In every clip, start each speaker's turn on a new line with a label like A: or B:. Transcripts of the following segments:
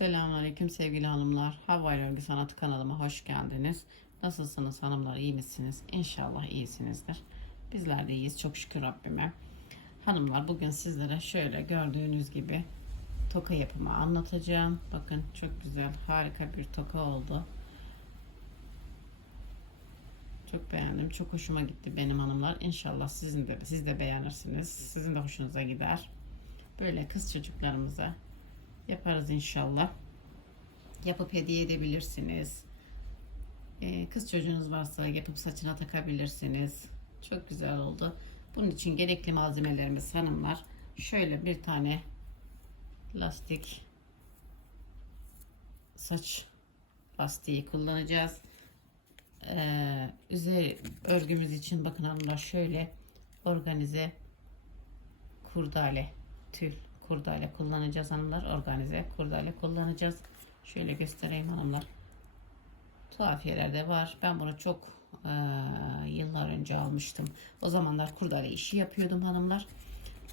A: Selamünaleyküm sevgili hanımlar. Havva Örgü Sanatı kanalıma hoş geldiniz. Nasılsınız hanımlar? iyi misiniz? İnşallah iyisinizdir. Bizler de iyiyiz. Çok şükür Rabbime. Hanımlar bugün sizlere şöyle gördüğünüz gibi toka yapımı anlatacağım. Bakın çok güzel, harika bir toka oldu. Çok beğendim. Çok hoşuma gitti benim hanımlar. İnşallah sizin de siz de beğenirsiniz. Sizin de hoşunuza gider. Böyle kız çocuklarımıza yaparız inşallah. Yapıp hediye edebilirsiniz. Ee, kız çocuğunuz varsa yapıp saçına takabilirsiniz. Çok güzel oldu. Bunun için gerekli malzemelerimiz hanımlar. Şöyle bir tane lastik saç lastiği kullanacağız. Ee, üzeri örgümüz için bakın hanımlar şöyle organize kurdale tül kurdale kullanacağız hanımlar. Organize kurdale kullanacağız. Şöyle göstereyim hanımlar. Tuhafiyelerde var. Ben bunu çok e, yıllar önce almıştım. O zamanlar kurdale işi yapıyordum hanımlar.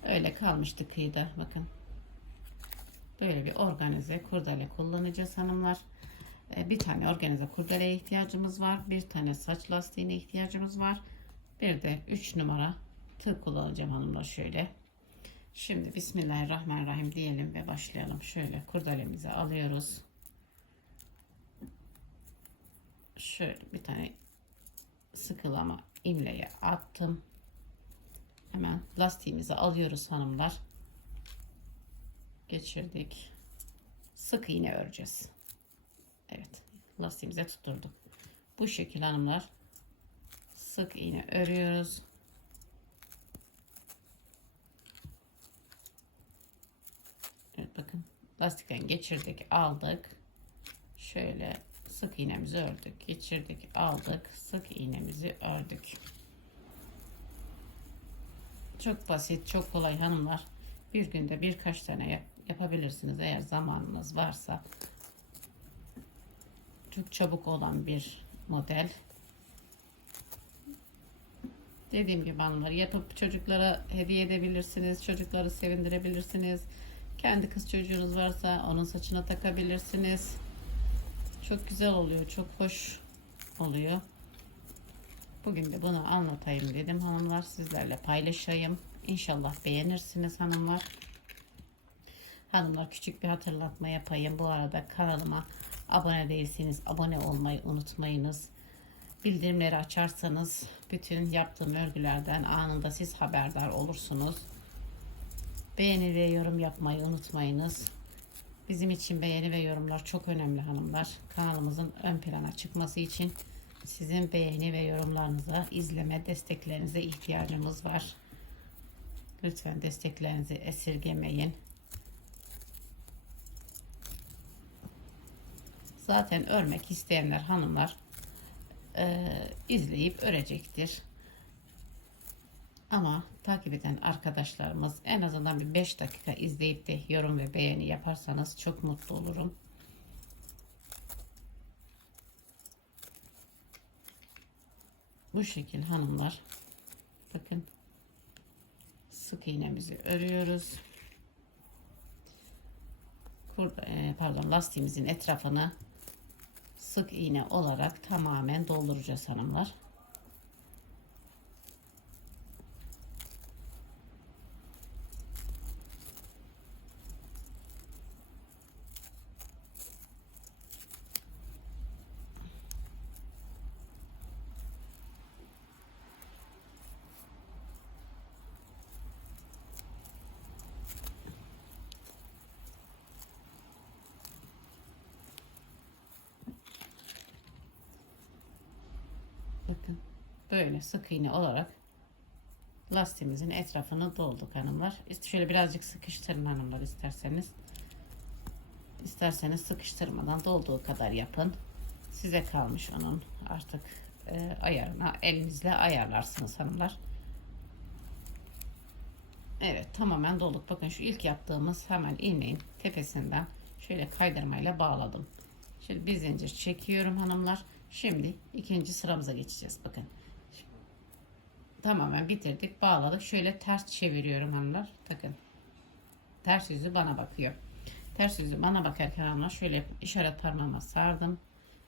A: Öyle kalmıştı kıyıda. Bakın. Böyle bir organize kurdale kullanacağız hanımlar. E, bir tane organize kurdeleye ihtiyacımız var. Bir tane saç lastiğine ihtiyacımız var. Bir de 3 numara tığ kullanacağım hanımlar şöyle. Şimdi Bismillahirrahmanirrahim diyelim ve başlayalım. Şöyle kurdelemizi alıyoruz. Şöyle bir tane sıkılama imleye attım. Hemen lastiğimizi alıyoruz hanımlar. Geçirdik. Sık iğne öreceğiz. Evet. Lastiğimize tutturduk. Bu şekilde hanımlar sık iğne örüyoruz. Evet bakın lastikten geçirdik aldık. Şöyle sık iğnemizi ördük. Geçirdik aldık. Sık iğnemizi ördük. Çok basit çok kolay hanımlar. Bir günde birkaç tane yap yapabilirsiniz eğer zamanınız varsa. Çok çabuk olan bir model. Dediğim gibi hanımlar yapıp çocuklara hediye edebilirsiniz. Çocukları sevindirebilirsiniz. Kendi kız çocuğunuz varsa onun saçına takabilirsiniz. Çok güzel oluyor. Çok hoş oluyor. Bugün de bunu anlatayım dedim hanımlar. Sizlerle paylaşayım. İnşallah beğenirsiniz hanımlar. Hanımlar küçük bir hatırlatma yapayım. Bu arada kanalıma abone değilseniz abone olmayı unutmayınız. Bildirimleri açarsanız bütün yaptığım örgülerden anında siz haberdar olursunuz. Beğeni ve yorum yapmayı unutmayınız. Bizim için beğeni ve yorumlar çok önemli hanımlar. Kanalımızın ön plana çıkması için sizin beğeni ve yorumlarınıza, izleme desteklerinize ihtiyacımız var. Lütfen desteklerinizi esirgemeyin. Zaten örmek isteyenler hanımlar e, izleyip örecektir. Ama takip eden arkadaşlarımız en azından bir 5 dakika izleyip de yorum ve beğeni yaparsanız çok mutlu olurum. Bu şekil hanımlar. Bakın sık iğnemizi örüyoruz. E, pardon lastiğimizin etrafını sık iğne olarak tamamen dolduracağız hanımlar. Bakın böyle sık iğne olarak lastiğimizin etrafını dolduk hanımlar. Şöyle birazcık sıkıştırın hanımlar isterseniz. İsterseniz sıkıştırmadan dolduğu kadar yapın. Size kalmış onun artık e, ayarına elinizle ayarlarsınız hanımlar. Evet tamamen dolduk. Bakın şu ilk yaptığımız hemen iğneyin tepesinden şöyle kaydırmayla bağladım. Şimdi bir zincir çekiyorum hanımlar. Şimdi ikinci sıramıza geçeceğiz. Bakın. Tamamen bitirdik. Bağladık. Şöyle ters çeviriyorum hanımlar. Bakın. Ters yüzü bana bakıyor. Ters yüzü bana bakarken hanımlar şöyle işaret parmağıma sardım.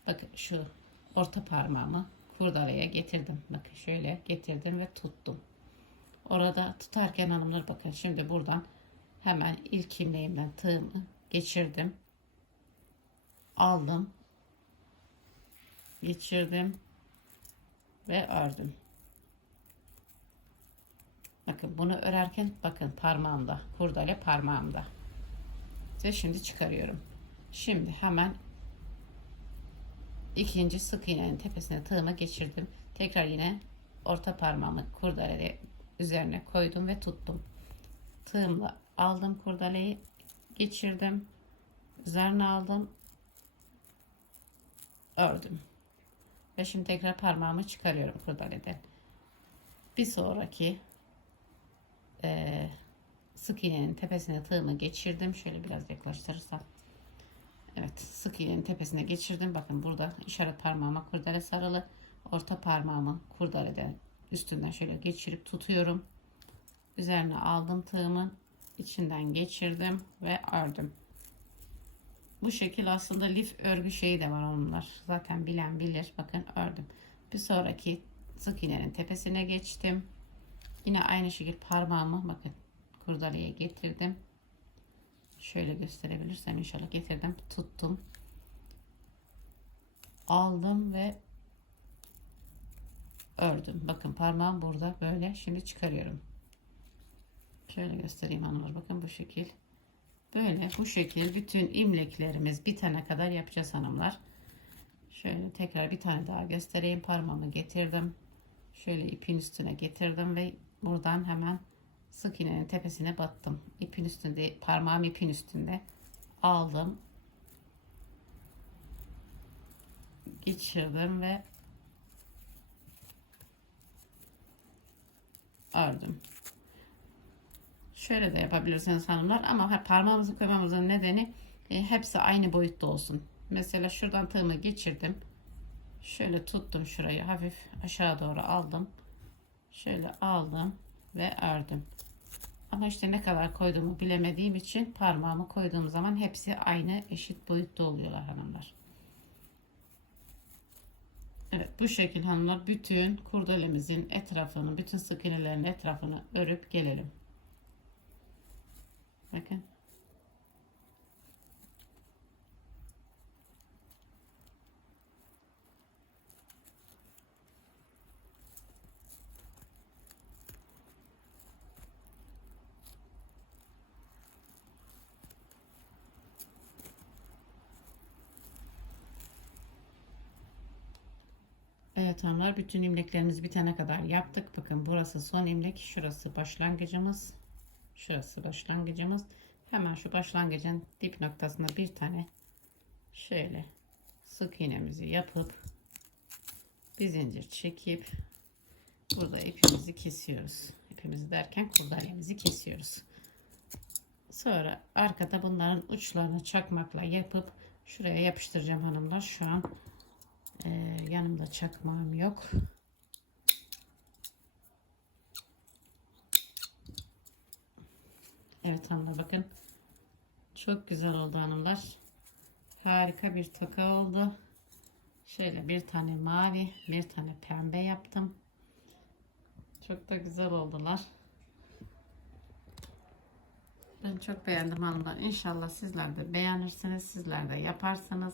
A: Bakın şu orta parmağımı kurdalaya getirdim. Bakın şöyle getirdim ve tuttum. Orada tutarken hanımlar bakın şimdi buradan hemen ilk ilmeğimden tığımı geçirdim. Aldım. Geçirdim. Ve ördüm. Bakın bunu örerken bakın parmağımda. Kurdale parmağımda. Ve şimdi çıkarıyorum. Şimdi hemen ikinci sık iğnenin tepesine tığımı geçirdim. Tekrar yine orta parmağımı kurdale üzerine koydum ve tuttum. Tığımla aldım kurdaleyi geçirdim. Üzerine aldım. Ördüm. Ve şimdi tekrar parmağımı çıkarıyorum kurdaleden. Bir sonraki eee sık iğnenin tepesine tığımı geçirdim. Şöyle biraz yaklaştırırsam. Evet sık iğnenin tepesine geçirdim. Bakın burada işaret parmağıma kurdele sarılı. Orta parmağımı kurdeleden üstünden şöyle geçirip tutuyorum. Üzerine aldım tığımın içinden geçirdim ve ördüm. Bu şekil aslında lif örgü şeyi de var onlar. Zaten bilen bilir. Bakın ördüm. Bir sonraki sık iğnenin tepesine geçtim. Yine aynı şekilde parmağımı bakın kurdaleye getirdim. Şöyle gösterebilirsem inşallah getirdim. Tuttum. Aldım ve ördüm. Bakın parmağım burada böyle. Şimdi çıkarıyorum. Şöyle göstereyim hanımlar. Bakın bu şekil. Böyle bu şekil bütün imleklerimiz bitene kadar yapacağız hanımlar. Şöyle tekrar bir tane daha göstereyim. Parmağımı getirdim. Şöyle ipin üstüne getirdim ve buradan hemen sık iğnenin tepesine battım. İpin üstünde parmağım ipin üstünde aldım. Geçirdim ve ördüm. Şöyle de yapabilirsiniz hanımlar ama parmağımızı koymamızın nedeni e, hepsi aynı boyutta olsun. Mesela şuradan tığımı geçirdim. Şöyle tuttum şurayı hafif aşağı doğru aldım. Şöyle aldım ve ördüm. Ama işte ne kadar koyduğumu bilemediğim için parmağımı koyduğum zaman hepsi aynı eşit boyutta oluyorlar hanımlar. Evet bu şekil hanımlar bütün kurdelemizin etrafını, bütün sık iğnelerin etrafını örüp gelelim. Bakın. Evet hanımlar bütün imleklerimizi bitene kadar yaptık. Bakın burası son imlek. Şurası başlangıcımız. Şurası başlangıcımız. Hemen şu başlangıcın dip noktasına bir tane şöyle sık iğnemizi yapıp bir zincir çekip burada ipimizi kesiyoruz. İpimizi derken kurdelemizi kesiyoruz. Sonra arkada bunların uçlarını çakmakla yapıp şuraya yapıştıracağım hanımlar. Şu an e, yanımda çakmağım yok. Evet hanımlar bakın. Çok güzel oldu hanımlar. Harika bir toka oldu. Şöyle bir tane mavi, bir tane pembe yaptım. Çok da güzel oldular. Ben çok beğendim hanımlar. İnşallah sizler de beğenirsiniz. Sizler de yaparsanız.